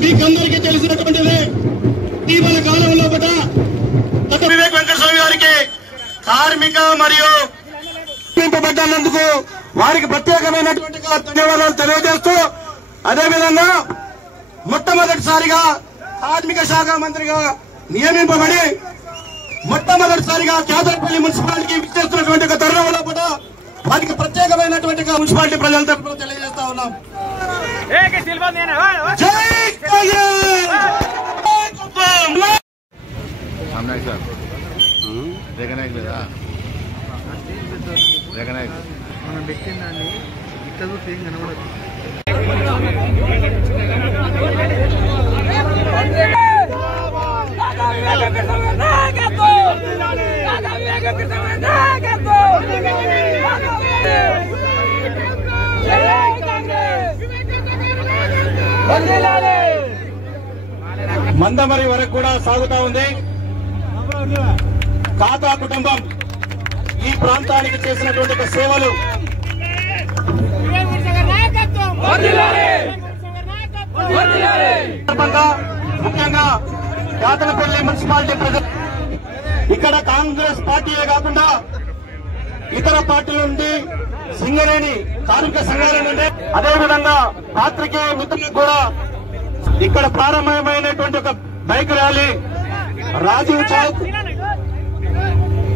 మీకందరికీ తెలిసినటువంటిది ఇటీవల కాలంలో వివేక్ వెంకటస్వామి గారికి కార్మిక మరియు నియమింపబడ్డందుకు వారికి ప్రత్యేకమైనటువంటి ధన్యవాదాలు తెలియజేస్తూ, అదేవిధంగా మొట్టమొదటిసారిగా కార్మిక శాఖ మంత్రిగా నియమింపబడి మొట్టమొదటిసారిగా కేదరపల్లి మున్సిపాలిటీకి విచ్చేస్తున్నటువంటి తరుణంలో కూడా వారికి ప్రత్యేకమైనటువంటి మున్సిపాలిటీ ప్రజల తరఫున తెలియజేస్తా ఉన్నాం. మనం పెట్టిందాన్ని ఇట్లా ఏం కనబడదు. మందమరి వరకు కూడా సాగుతా ఉంది. ఖాతా కుటుంబం ఈ ప్రాంతానికి చేసినటువంటి సేవలు ముఖ్యంగా కేదరపల్లి మున్సిపాలిటీ ప్రజలు ఇక్కడ కాంగ్రెస్ పార్టీయే కాకుండా ఇతర పార్టీల నుండి సింగరేణి కార్మిక సంఘాల నుండి అదేవిధంగా పాత్రికేయ మిత్రులకు కూడా ఇక్కడ ప్రారంభమైనటువంటి ఒక bike rally Rajiv Chowk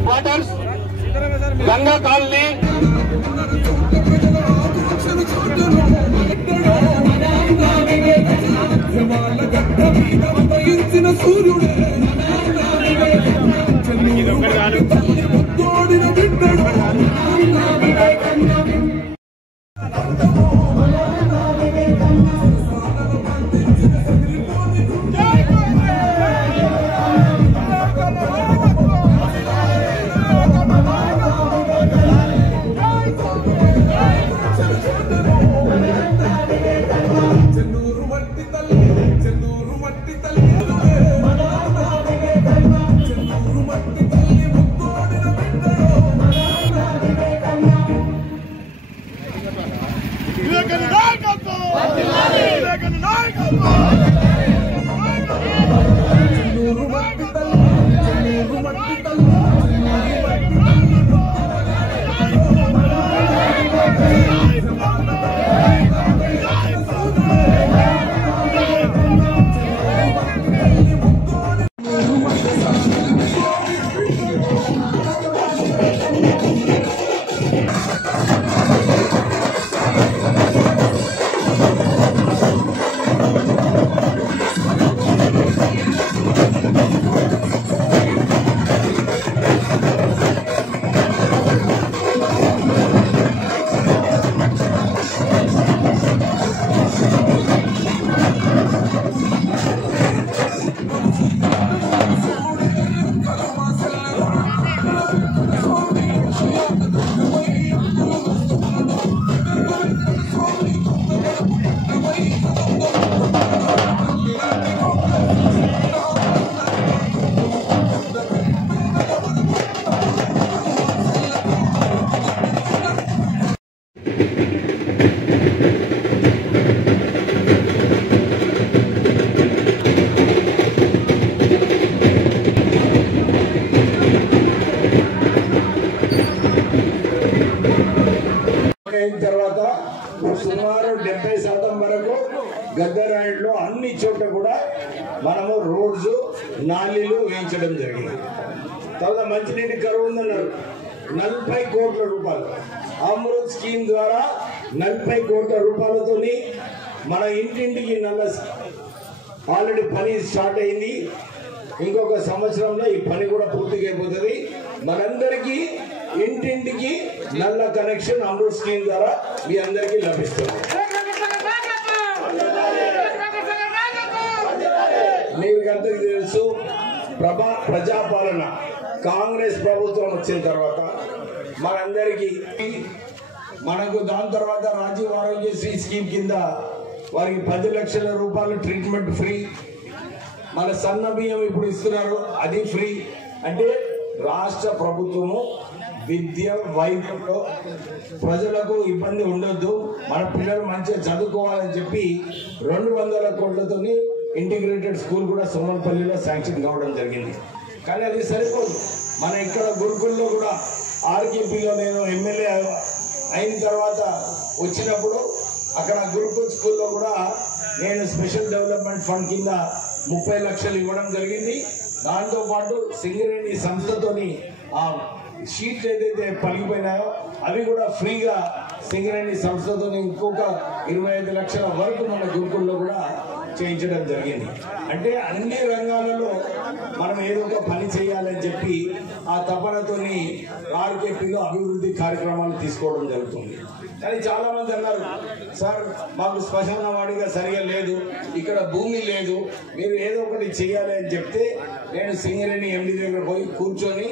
quarters Ganga colony తర్వాత సుమారు 70% వరకు గద్దరాయిలో అన్ని చోట్ల కూడా మనము రోడ్స్ నాలీలు వేయించడం జరిగింది. తర్వాత మంచినీటి కరువు ఉందన్నారు. 40 కోట్ల రూపాయలు అమృత్ స్కీమ్ ద్వారా 40 కోట్ల రూపాయలతో మన ఇంటింటికి నల్ల ఆల్రెడీ పని స్టార్ట్ అయింది. ఇంకొక సంవత్సరంలో ఈ పని కూడా పూర్తిగా అయిపోతుంది. మనందరికీ ఇంటింటికి నల్ల కనెక్షన్ అమృత్ స్కీమ్ ద్వారా మీ అందరికీ లభిస్తుంది. మీకు అందరికీ తెలుసు, ప్రజాపాలన కాంగ్రెస్ ప్రభుత్వం వచ్చిన తర్వాత మనందరికీ మనకు దాని తర్వాత రాజీవ్ ఆరోగ్యశ్రీ స్కీమ్ కింద వారికి 10 లక్షల రూపాయలు ట్రీట్మెంట్ ఫ్రీ. మన సన్న బియ్యం ఇప్పుడు ఇస్తున్నారు, అది ఫ్రీ. అంటే రాష్ట్ర ప్రభుత్వము విద్య వైద్యంలో ప్రజలకు ఇబ్బంది ఉండొద్దు, మన పిల్లలు మంచిగా చదువుకోవాలని చెప్పి 200 కోట్లతోని ఇంటిగ్రేటెడ్ స్కూల్ కూడా సోమన్పల్లిలో శాంక్షన్ కావడం జరిగింది. కానీ అది సరిపోదు. మన ఇక్కడ గురుకుల్లో కూడా ఆర్కేపీలో నేను ఎమ్మెల్యే అయిన తర్వాత వచ్చినప్పుడు అక్కడ గురుకుల్ స్కూల్లో కూడా నేను స్పెషల్ డెవలప్మెంట్ ఫండ్ కింద 30 లక్షలు ఇవ్వడం జరిగింది. దాంతోపాటు సింగరేణి సంస్థతోని ఆ షీట్లు ఏదైతే పలిగిపోయినాయో అవి కూడా ఫ్రీగా సింగరేణి సంస్థతో ఇంకొక 25 లక్షల వరకు మన గురుకుల్లో కూడా చేయించడం జరిగింది. అంటే అన్ని రంగాలలో మనం ఏదో ఒక పని చేయాలని చెప్పి ఆ తపనతోని ఆర్కేపీలో అభివృద్ధి కార్యక్రమాలు తీసుకోవడం జరుగుతుంది. కానీ చాలా మంది అన్నారు, సార్ మాకు శ్మశాన వాడిగా సరిగా లేదు, ఇక్కడ భూమి లేదు, మీరు ఏదో ఒకటి చేయాలి అని చెప్తే నేను సింగరేణి ఎండి దగ్గర పోయి కూర్చొని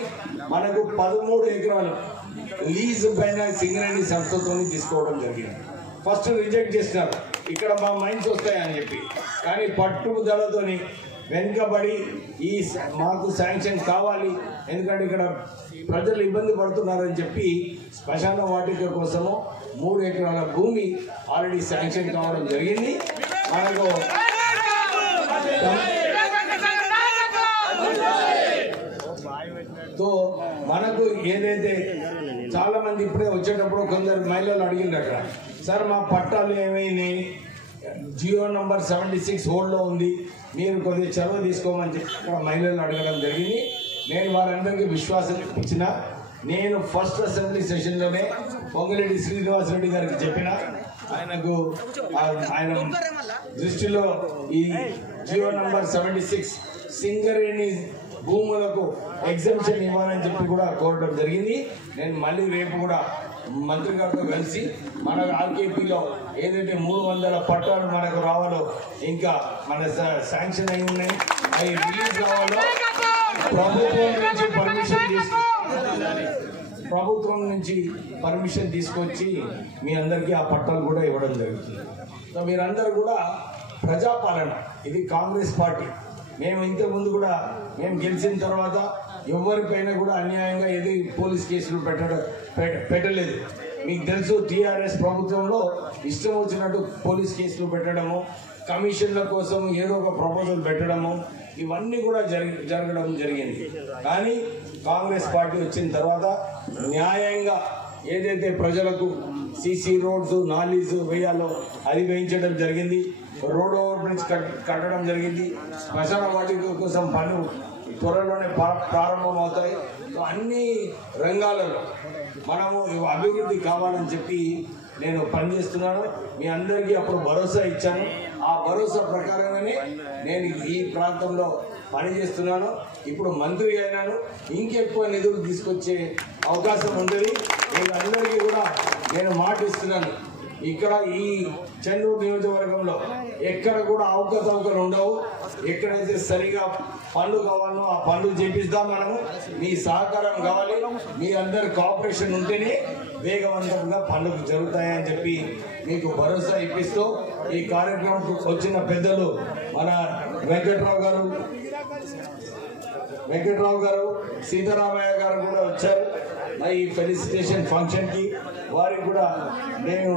మనకు 13 ఎకరాలు లీజ్ పైన సింగరేణి సంస్థతో తీసుకోవడం జరిగింది. ఫస్ట్ రిజెక్ట్ చేసినారు, ఇక్కడ మా మైన్స్ వస్తాయని చెప్పి. కానీ పట్టుదలతోని వెనుకబడి ఈ మాకు శాంక్షన్ కావాలి, ఎందుకంటే ఇక్కడ ప్రజలు ఇబ్బంది పడుతున్నారని చెప్పి శ్మశాన వాటిక కోసము 3 ఎకరాల భూమి ఆల్రెడీ శాంక్షన్ కావడం జరిగింది. మనకు మనకు ఏదైతే చాలా మంది ఇప్పుడే వచ్చేటప్పుడు కొందరు మహిళలు అడిగింది అక్కడ, సార్ మా పట్టాలు ఏమైనాయి, జియో నంబర్ 76 హోల్డ్లో ఉంది, మీరు కొద్దిగా చొరవ తీసుకోమని చెప్పి అక్కడ మహిళలు అడగడం జరిగింది. నేను వారందరికీ విశ్వాసం ఇచ్చిన. నేను ఫస్ట్ అసెంబ్లీ సెషన్లోనే పొంగిరెడ్డి శ్రీనివాసరెడ్డి గారికి చెప్పిన, ఆయన దృష్టిలో ఈ జియో నంబర్ 76 సింగరేణి భూములకు ఎగ్జంప్షన్ ఇవ్వాలని చెప్పి కూడా కోరడం జరిగింది. నేను మళ్ళీ రేపు కూడా మంత్రి గారితో కలిసి మన ఆర్కేపీలో ఏదైతే 300 పట్టాలు మనకు రావాలో, ఇంకా మన శాంక్షన్ అయి ఉన్నాయి, అవి రిలీజ్ కావాలో ప్రభుత్వం నుంచి పర్మిషన్ తీసుకొచ్చి మీ అందరికీ ఆ పట్టాలు కూడా ఇవ్వడం జరుగుతుంది. సో మీరందరూ కూడా ప్రజాపాలన, ఇది కాంగ్రెస్ పార్టీ. మేము ఇంతకుముందు కూడా మేము గెలిచిన తర్వాత ఎవరిపైన కూడా అన్యాయంగా ఏది పోలీస్ కేసులు పెట్టలేదు. మీకు తెలుసు, టీఆర్ఎస్ ప్రభుత్వంలో ఇష్టం వచ్చినట్టు పోలీస్ కేసులు పెట్టడము, కమిషన్ల కోసం ఏదో ఒక ప్రపోజల్ పెట్టడము, ఇవన్నీ కూడా జరగడం జరిగింది. కానీ కాంగ్రెస్ పార్టీ వచ్చిన తర్వాత న్యాయంగా ఏదైతే ప్రజలకు సీసీ రోడ్స్ నాలీస్ వేయాలో అది వేయించడం జరిగింది. రోడ్ ఓవర్ బ్రిడ్జ్ కట్టడం జరిగింది. శ్మశాన వాటిక కోసం పనులు త్వరలోనే ప్రారంభమవుతాయి. అన్ని రంగాలలో మనము అభివృద్ధి కావాలని చెప్పి నేను పనిచేస్తున్నాను. మీ అందరికీ అప్పుడు భరోసా ఇచ్చాను. ఆ భరోసా ప్రకారంగానే నేను ఈ ప్రాంతంలో పనిచేస్తున్నాను. ఇప్పుడు మంత్రి అయినాను, ఇంకెక్కువ నిధులు తీసుకొచ్చే అవకాశం ఉంటుంది. మీకు అందరికీ కూడా నేను మాట ఇస్తున్నాను, ఇక్కడ ఈ చెన్నూరు నియోజకవర్గంలో ఎక్కడ కూడా అవకతవకలు ఉండవు. ఎక్కడైతే సరిగా పనులు కావాలో ఆ పనులు చేపిస్తాం. మనము మీ సహకారం కావాలి, మీ అందరి కోఆపరేషన్ ఉంటేనే వేగవంతంగా పనులు జరుగుతాయని చెప్పి మీకు భరోసా ఇప్పిస్తూ ఈ కార్యక్రమం వచ్చిన పెద్దలు మన వెంకట్రావు గారు సీతారామయ్య గారు కూడా వచ్చారు ఈ ఫెలిసిటేషన్ ఫంక్షన్ కి. వారికి కూడా నేను